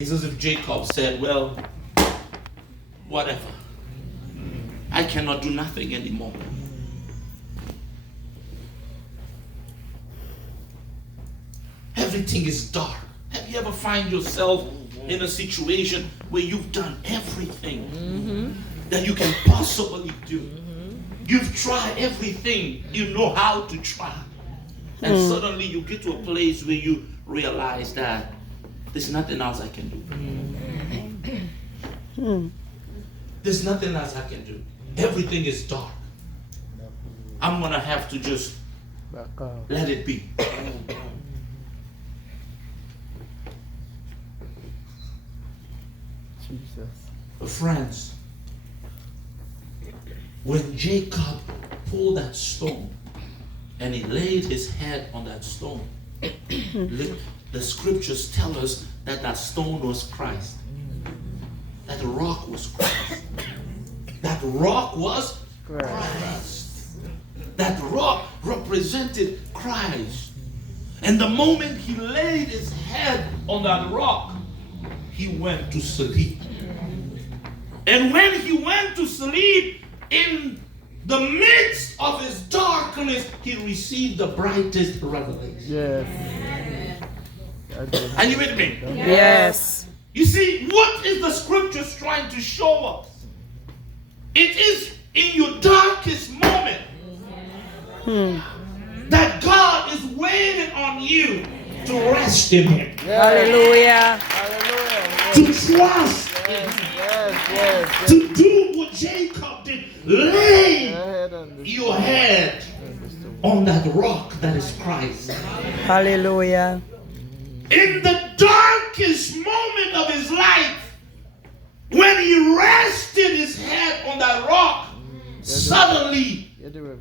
It's as if Jacob said, well, whatever. I cannot do nothing anymore. Everything is dark. Have you ever find yourself in a situation where you've done everything that you can possibly do? You've tried everything you know how to try. And suddenly you get to a place where you realize that there's nothing else I can do. There's nothing else I can do. Everything is dark. I'm going to have to just let it be. Jesus. Friends, when Jacob pulled that stone and he laid his head on that stone, the scriptures tell us that that stone was Christ. That rock was Christ. That rock was Christ. That rock represented Christ. And the moment he laid his head on that rock, he went to sleep. And when he went to sleep, in the midst of his darkness, he received the brightest revelation. Yes. Are you with me? Yes. You see, what is the scriptures trying to show us? It is in your darkest moment that God is waiting on you to rest in Him. Hallelujah. To trust in Him. Yes. To do what Jacob did. Lay your head on that rock that is Christ. Hallelujah. In the darkest moment of his life, when he rested his head on that rock, suddenly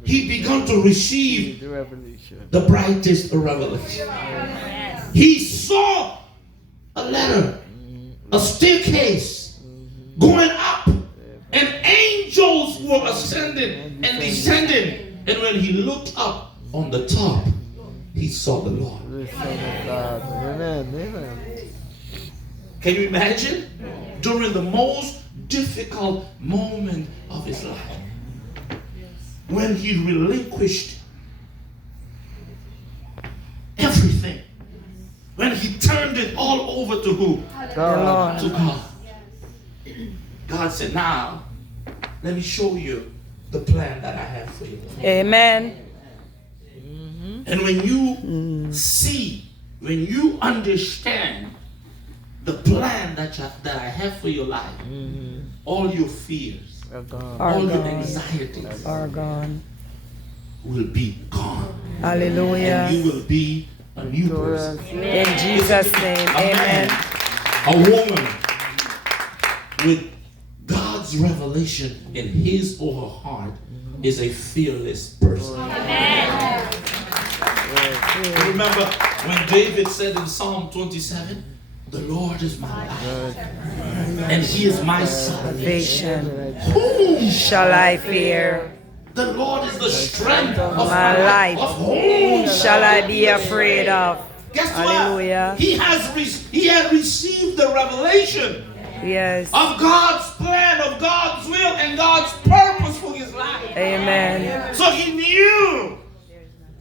he began to receive the brightest revelation. He saw a ladder, a staircase going up, and angels were ascending and descending. And when he looked up on the top, he saw the Lord. Amen. Can you imagine? During the most difficult moment of his life, when he relinquished everything, when he turned it all over to who? God. To God. God said, now, let me show you the plan that I have for you. Amen. And when you see, when you understand the plan that I have for your life, all your fears, all your anxieties Are gone. will be gone. Hallelujah. And you will be a new person. In Jesus' name. Amen. A woman with God's revelation in his or her heart is a fearless person. Remember when David said in Psalm 27, the Lord is my light, and He is my salvation. Whom Shall I fear? the Lord is the strength of My life. Of whom Shall I be afraid of? Guess Hallelujah. what? He had received the revelation Yes. of God's plan, of God's will, and God's purpose for his life. Amen. So he knew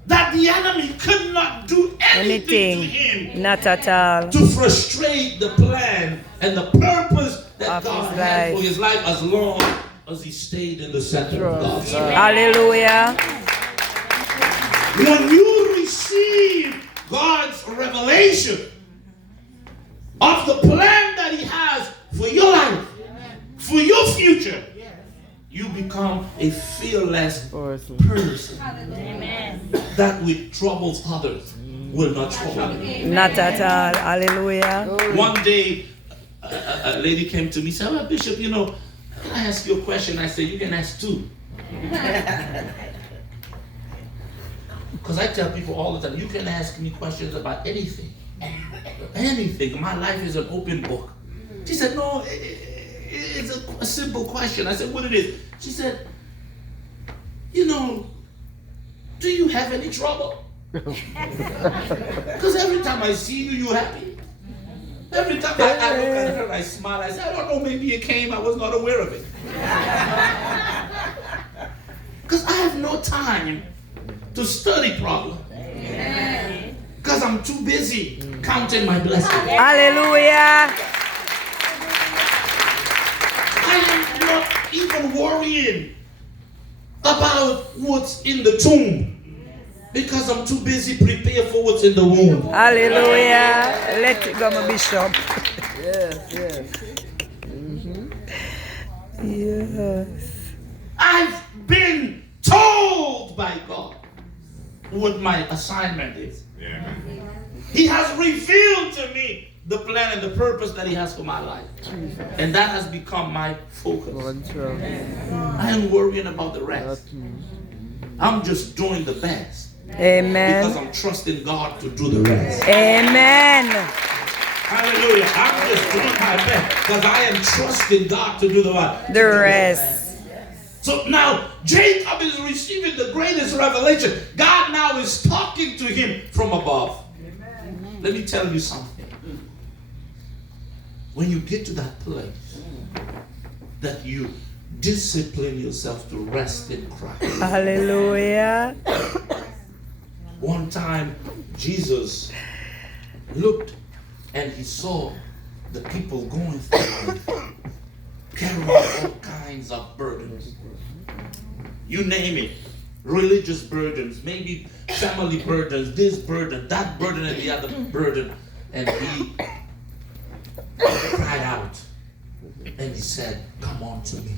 that the enemy could not do anything to him Not at all. to frustrate the plan and the purpose that Of God his had life. for his life, as long as he stayed in the center of God's will. Hallelujah. When you receive God's revelation of the plan that he has for your life, for your future, you become a fearless person. That which troubles others will not trouble you. Not at all. Hallelujah. One day, a lady came to me and said, well, Bishop, can I ask you a question? I said, you can ask two. Because I tell people all the time, you can ask me questions about anything. Anything. My life is an open book. She said, no, it's a simple question. I said, what it is? She said, do you have any trouble? Because every time I see you, you're happy. Every time I look at her, I smile. I say, I don't know, maybe it came. I was not aware of it. Because I have no time to study problems. Because I'm too busy counting my blessings. Hallelujah. I am not even worrying about what's in the tomb. Because I'm too busy preparing for what's in the womb. Hallelujah. Let it go, my bishop. Yes, yes. Yes. I've been told by God what my assignment is. He has revealed to me the plan and the purpose that He has for my life. And that has become my focus. I am worrying about the rest. I'm just doing the best. Amen. Because I'm trusting God to do the rest. Amen. Hallelujah. I'm just doing my best because I am trusting God to do the what? The rest. So now Jacob is receiving the greatest revelation. God now is talking to him from above. Let me tell you something. When you get to that place that you discipline yourself to rest in Christ. Hallelujah. One time Jesus looked and he saw the people going through life, carrying all kinds of burdens. You name it. Religious burdens, maybe family burdens, this burden, that burden, and the other burden. And he cried out and he said, "Come on to me,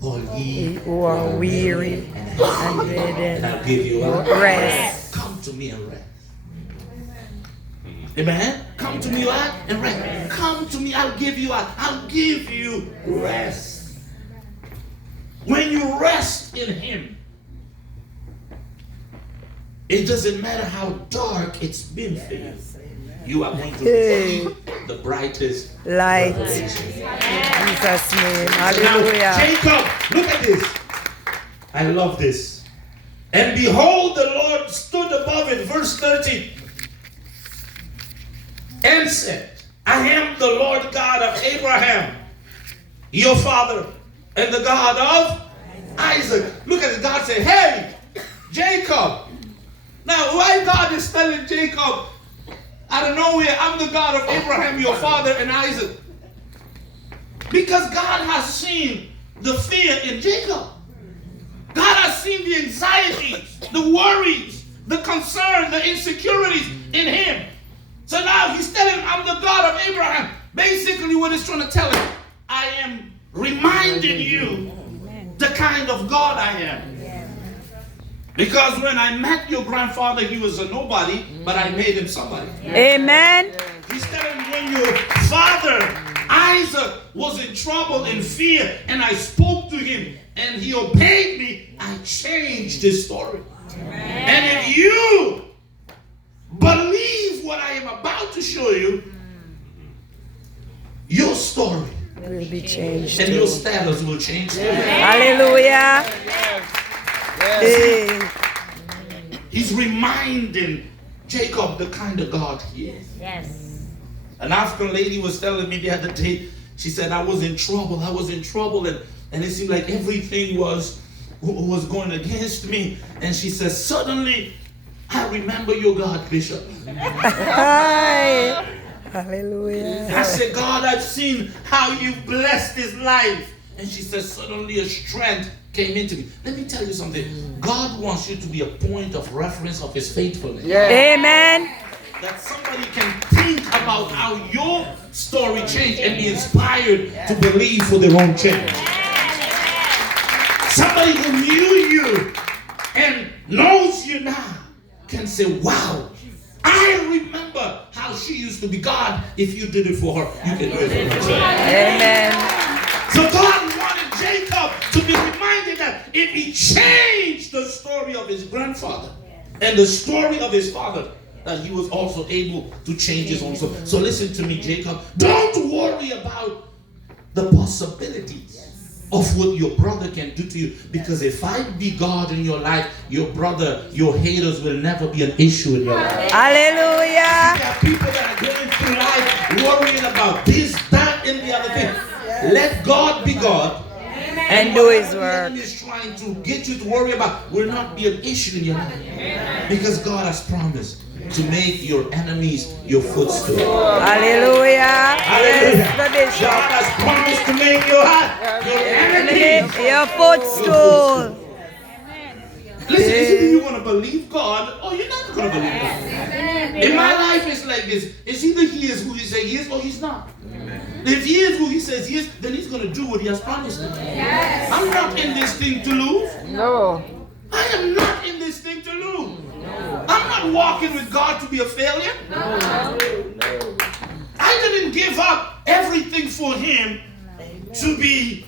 all ye Who are weary and and I'll give you a rest." Come to me and rest. Amen. Come to me and rest. Come to me, I'll give you rest. When you rest in Him, it doesn't matter how dark it's been for you. You are going to receive the brightest Light. revelation. In Jesus' name. Now, Hallelujah. Jacob, look at this. I love this. And behold, the Lord stood above it, verse 30, and said, I am the Lord God of Abraham, your father, and the God of Isaac. Look at it. God said, hey, Jacob. Now, why God is telling Jacob, out of nowhere, I'm the God of Abraham, your father, and Isaac? Because God has seen the fear in Jacob. God has seen the anxieties, the worries, the concern, the insecurities in him. So now he's telling him, I'm the God of Abraham. Basically what he's trying to tell him, I am reminding you the kind of God I am. Because when I met your grandfather, he was a nobody, but I made him somebody. Amen. He's telling me when your father, Isaac, was in trouble and fear, and I spoke to him, and he obeyed me, I changed his story. And if you believe what I am about to show you, your story Will be changed. and your status will change. Hallelujah. Hey. He's reminding Jacob the kind of God he is. Yes. An African lady was telling me the other day, she said, I was in trouble, and it seemed like everything was going against me. And she says, suddenly, I remember your God, Bishop. Hi. Hallelujah. I said, God, I've seen how you've blessed his life. And she says, suddenly a strength came into me. Let me tell you something. God wants you to be a point of reference of his faithfulness. Amen. That somebody can think about how your story changed and be inspired to believe for their own change. Somebody who knew you and knows you now can say, wow, I remember how she used to be. God, if you did it for her, you can do it for her. Amen. So God wanted Jacob to be reminded that if he changed the story of his grandfather and the story of his father, that he was also able to change his own story. So listen to me, Jacob. Don't worry about the possibilities of what your brother can do to you. Because if I be God in your life, your brother, your haters will never be an issue in your life. Hallelujah. There are people that are going through life worrying about this, that, and the other thing. Let God be God. And do His The work. enemy is trying to get you to worry about will not be an issue in your life. Because God has promised to make your enemies your footstool. Hallelujah. Hallelujah. Yes, the bishop. God has promised to make your enemies. Your footstool. Listen, either you want to believe God or you're not going to believe God. In my life, it's like this. It's either He is who He says He is or He's not. If He is who He says He is, then He's going to do what He has promised to do. I'm not in this thing to lose. No. I am not in this thing to lose. I'm not walking with God to be a failure. I didn't give up everything for Him to be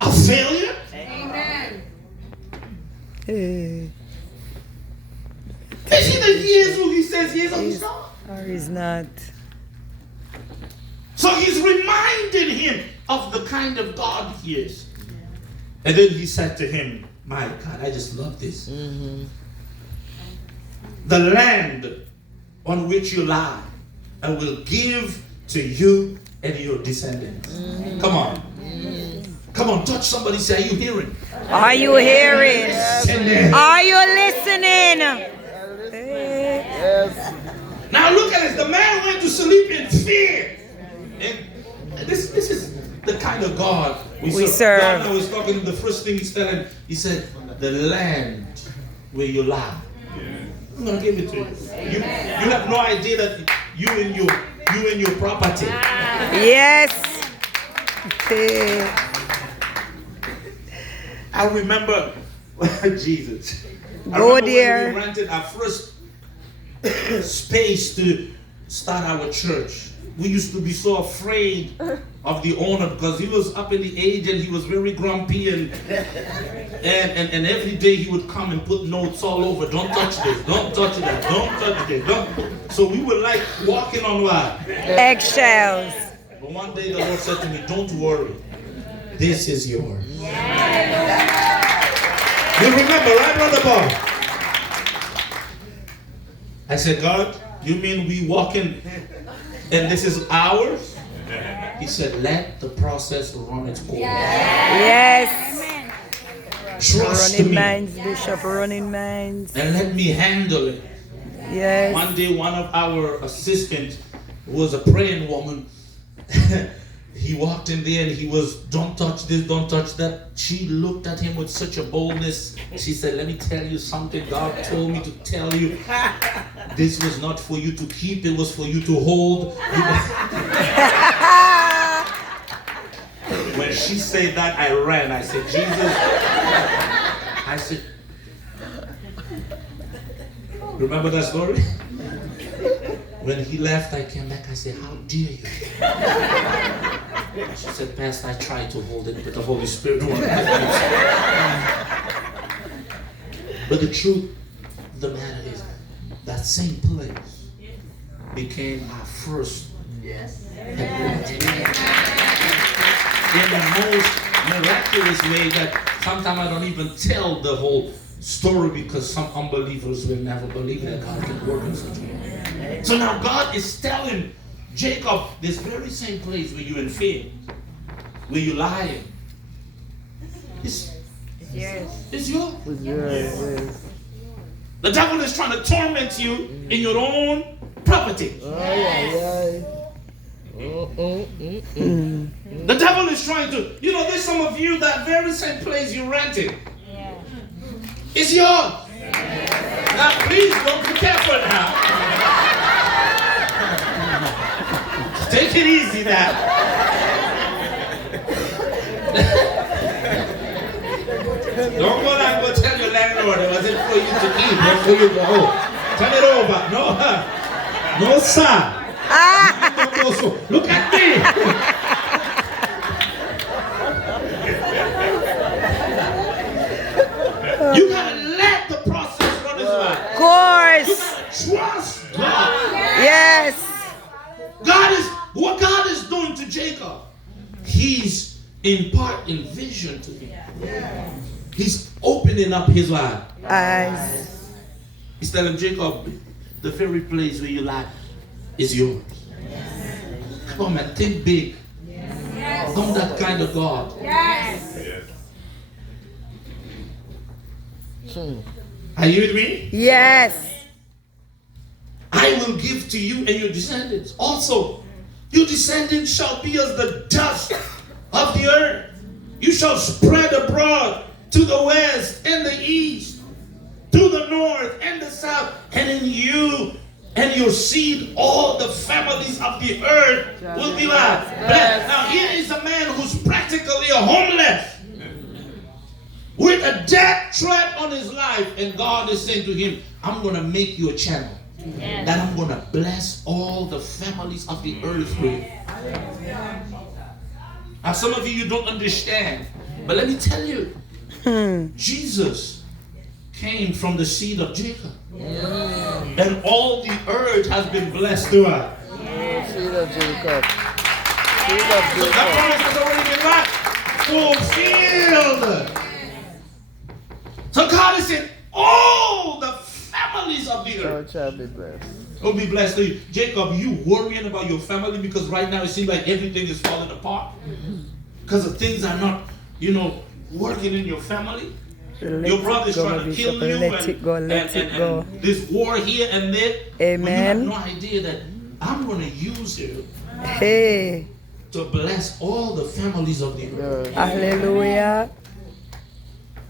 a failure. It's either He is who He says He is or He's not. Or He's not. So He's reminding him of the kind of God He is. And then He said to him, my God, I just love this. The land on which you lie, I will give to you and your descendants. Come on. Come on, touch somebody, say, are you hearing? Are you hearing? Amen. Are you listening? Yes. Now look at this. The man went to sleep in fear. And this is the kind of God we serve. God, I was talking, the first thing He's telling, He said, the land where you lie, I'm going to give it to you. You have no idea that you and your property. Yes. I remember Jesus. Go there. When we rented our first space to start our church. We used to be so afraid of the owner because he was up in the age and he was very grumpy and every day he would come and put notes all over. Don't touch this. Don't touch that. Don't touch this. Don't. So we were like walking on what? Eggshells. But one day the Lord said to me, don't worry. This is yours. You remember, right, Brother Bob? I said, God, you mean we walking and this is ours? He said, let the process run its course. Yes. Trust Running me. minds, Bishop, running minds. And let me handle it. Yes. One day, one of our assistants was a praying woman. He walked in there and he was, don't touch this, don't touch that. She looked at him with such a boldness. She said, let me tell you something. God told me to tell you. This was not for you to keep, it was for you to hold. When she said that, I ran. I said, Jesus. I said, remember that story? When he left, I came back. I said, how dare you? She said, Pastor, I tried to hold it, but the Holy Spirit won't. But the truth of the matter is, that same place became our first headquarters. In the most miraculous way that sometimes I don't even tell the whole story because some unbelievers will never believe that God can work in such a way. So now God is telling Jacob, this very same place where you're in fear, where you're lying, it's yours. Yes. The devil is trying to torment you in your own property. The devil is trying to, there's some of you, that very same place you rented. It's yours. Now please don't be careful now. Take it easy now. Don't go and go tell your landlord it wasn't for you to keep, but for you to hold. Turn it over. No sir. Don't go so. Look at me. You gotta let the process run its way. Of course. You gotta trust God. Yes. What God is doing to Jacob, He's imparting vision to him. He's opening up his eyes. He's telling Jacob, the very place where you lie is yours. step up and think big. I'm that kind of God. Are you with me? Yes. I will give to you and your descendants. Also, your descendants shall be as the dust of the earth. You shall spread abroad to the west and the east, to the north and the south, and in you and your seed, all the families of the earth will be blessed. Now, here is a man who's practically a homeless, with a death threat on his life, and God is saying to him, I'm going to make you a channel. That I'm going to bless all the families of the earth with. Now, some of you don't understand, but let me tell you, Jesus came from the seed of Jacob, and all the earth has been blessed through us. Seed of Jacob. So that promise has already been what? Fulfilled. So God is saying, all the families of the earth Shall be blessed. will be blessed through you. Jacob, you worrying about your family because right now it seems like everything is falling apart because the things are not, working in your family. Your brother is trying to kill you, and this war here and there. Amen. You have no idea that I'm going to use you Hey. to bless all the families of the earth. Hallelujah.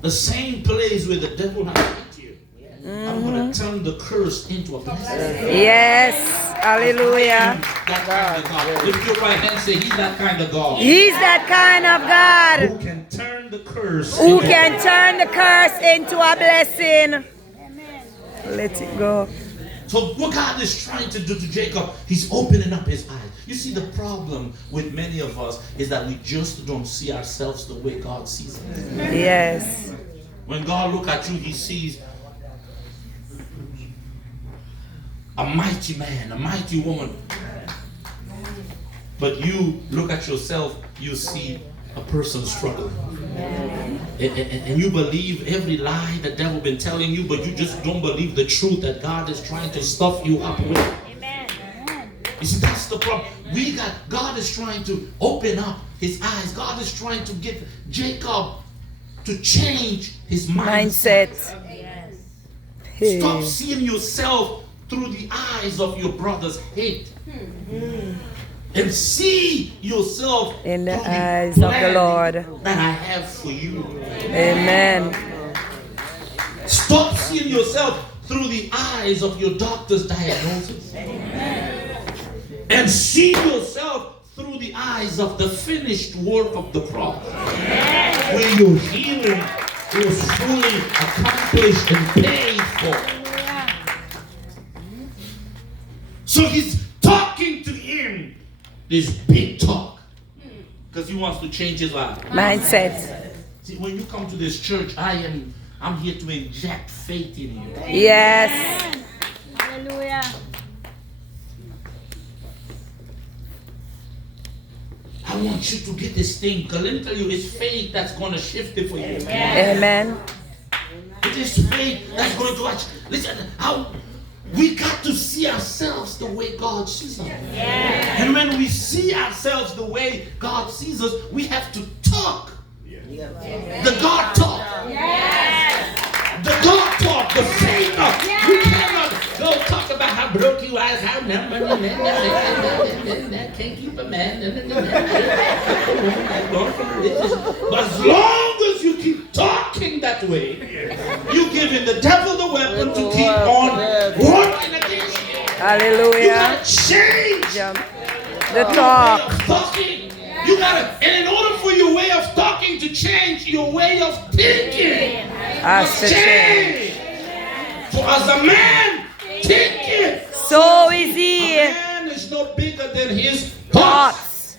The same place where the devil has hit you, I'm going to turn the curse into a blessing. Yes. Hallelujah. That kind of God. Lift your right hand and say, He's that kind of God. He's that kind of God Who can turn the curse who into can turn the curse into a blessing. Let it go. So what God is trying to do to Jacob, He's opening up his eyes. You see, the problem with many of us is that we just don't see ourselves the way God sees us. Yes. When God looks at you, He sees a mighty man, a mighty woman. But you look at yourself, you see a person struggling. And you believe every lie the devil been telling you, but you just don't believe the truth that God is trying to stuff you up with. Amen. You see, that's the problem. God is trying to open up his eyes. God is trying to get Jacob to change his mindset. Hey. Stop seeing yourself through the eyes of your brother's hate. And see yourself In the through eyes of the plan Lord. that I have for you. Amen. Stop seeing yourself through the eyes of your doctor's diagnosis. And see yourself through the eyes of the finished work of the cross. Where your healing was fully accomplished and paid for. So he's talking to him this big talk. Because he wants to change his life. Mindset. See, when you come to this church, I'm here to inject faith in you. Yes. Hallelujah. I want you to get this thing, because let me tell you, it's faith that's going to shift it for you. Amen. It is faith that's going to watch. Listen, how we got to see ourselves the way God sees us. And when we see ourselves the way God sees us, we have to talk. The God talk. The God talk, the faith talk. You cannot go talk about how broke you are, how that can't keep a man. But as long as you keep talking that way, you're giving the devil the weapon to keep on working against you. You Hallelujah. gotta change The your way talk. of talking. You gotta, and in order for your way of talking to change, your way of thinking Has must to change. For as a man thinketh, So is he. a man is no bigger than his thoughts. Thoughts.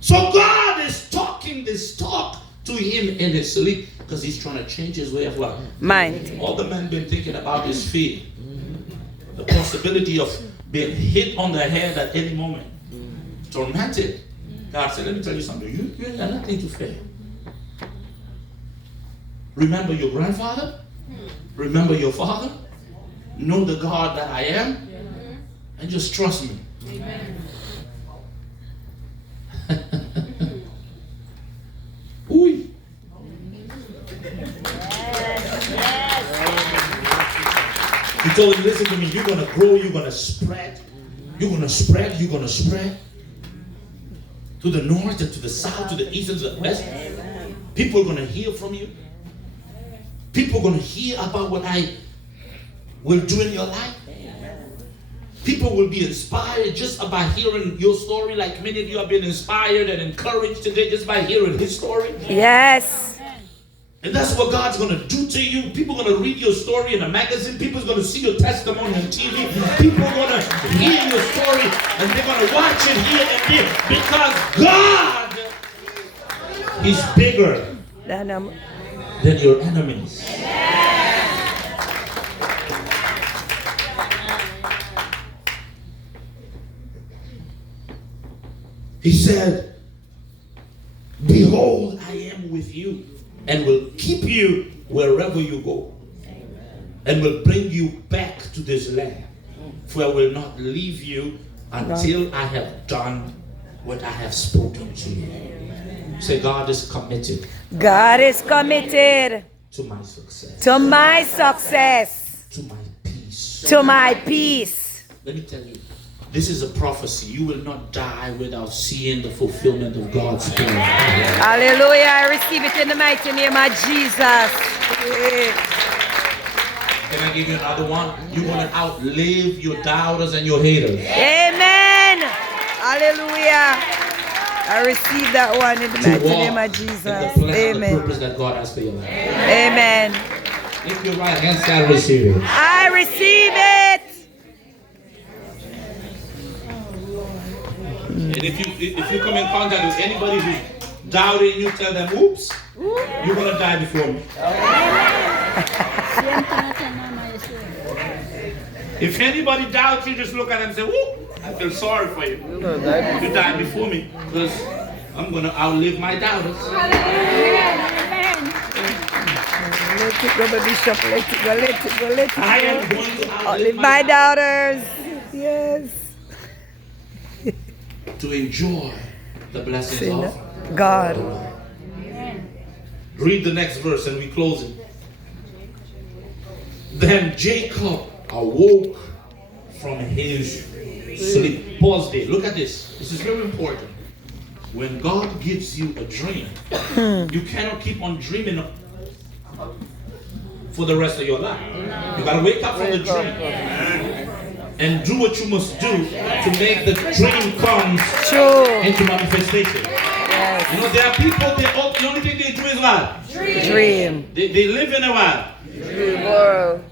So God is talking this talk to him in his sleep because he's trying to change his way of life. Mind. All the man been thinking about is fear. The possibility of being hit on the head at any moment. Tormented. God said, let me tell you something. You ain't got nothing to fear. Remember your grandfather? Remember your father? Know the God that I am? And just trust me. Ooh. He told him, listen to me, you're going to grow, you're going to spread. You're going to spread, you're going to spread. To the north and to the south, to the east and to the west. People are going to hear from you. People are going to hear about what I will do in your life. People will be inspired just by hearing your story, like many of you have been inspired and encouraged today just by hearing his story. Yes. And that's what God's going to do to you. People are going to read your story in a magazine. People are going to see your testimony on TV. People are going to hear your story and they're going to watch it here and there because God is bigger than your enemies. He said, behold, I am with you and will keep you wherever you go and will bring you back to this land. For I will not leave you until I have done what I have spoken to you. Say, God is committed. God is committed To my success. to my success, To my peace. to my peace. Let me tell you, this is a prophecy. You will not die without seeing the fulfillment of God's plan. Hallelujah. I receive it in the mighty name of Jesus. Can I give you another one? You're going to outlive your doubters and your haters. Amen. Hallelujah. I receive that one in the To mighty walk name of in Jesus. the plan and the Amen. purpose that God has for your life. Amen. If your right hand shall receive it. I receive it. And if you come in contact with anybody who's doubting you, tell them, oops, you're going to die before me. If anybody doubts you, just look at them and say, whoop, I feel sorry for you. You died before me because I'm going to outlive my doubters. Let it go, Bishop. Let it go, let it go, let it go. I am going to outlive My daughters. Yes. to enjoy the blessings of God. Read the next verse and we close it. Then Jacob awoke from his sleep. Pause there. Look at this. This is very important. When God gives you a dream, you cannot keep on dreaming for the rest of your life. You gotta wake up from the dream and do what you must do to make the dream come into manifestation. You know, there are people, the only thing they do is what? Dream. They live in a what? Dream world.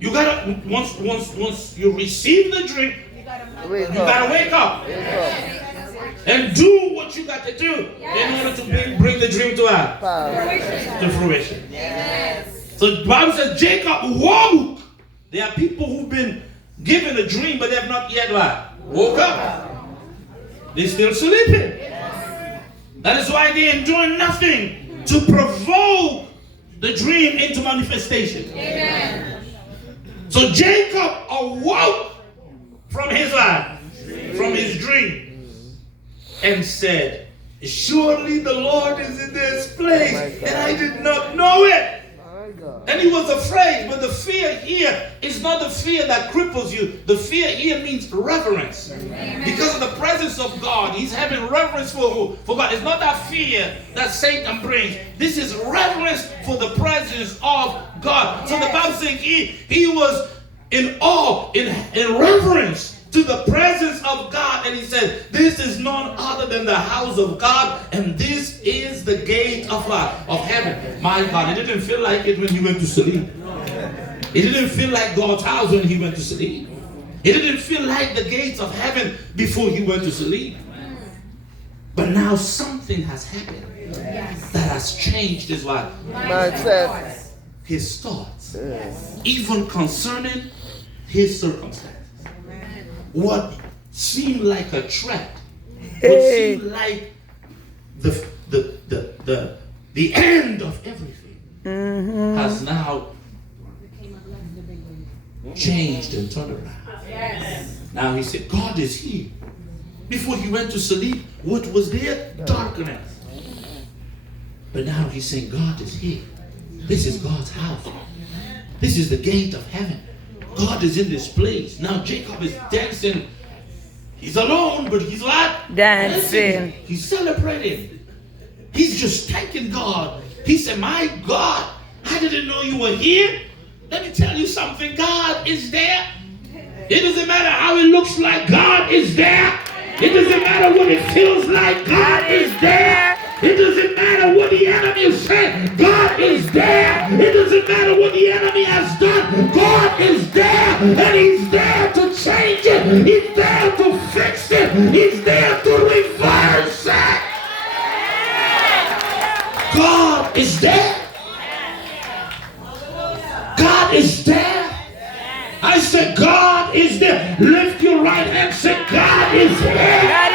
You gotta, once you receive the dream, you gotta wake up. And do what you got to do in order to bring the dream to fruition. So the Bible says Jacob woke. There are people who've been given a dream, but they have not yet woke up. They're still sleeping. That is why they enjoy nothing to provoke the dream into manifestation. So Jacob awoke from his dream and said, surely the Lord is in this place, and I did not know it. And he was afraid, but the fear here is not the fear that cripples you. The fear here means reverence. Because of the presence of God, he's having reverence for God. It's not that fear that Satan brings. This is reverence for the presence of God. So the Bible says he was in awe, in reverence to the presence of God, and he said, this is none other than the house of God, and this is the gate of heaven. My God, it didn't feel like it when he went to sleep. It didn't feel like God's house when he went to sleep. It didn't feel like the gates of heaven before he went to sleep. But now something has happened that has changed his life. His thoughts, even concerning his circumstances. What seemed like a trap, what seemed like the end of everything, has now changed and turned around. Now he said, God is here. Before he went to sleep, what was there? Darkness. But now he's saying, God is here. This is God's house. This is the gate of heaven. God is in this place. Now Jacob is dancing. He's alone, but he's what? Dancing. He's celebrating. He's just thanking God. He said, my God, I didn't know you were here. Let me tell you something. God is there. It doesn't matter how it looks like. God is there. It doesn't matter what it feels like. God is there. It doesn't matter what the enemy said. God is there. It doesn't matter what the enemy has done. God is there. And he's there to change it. He's there to fix it. He's there to reverse it. God is there. God is there. I said, God is there. Lift your right hand. Say, God is here.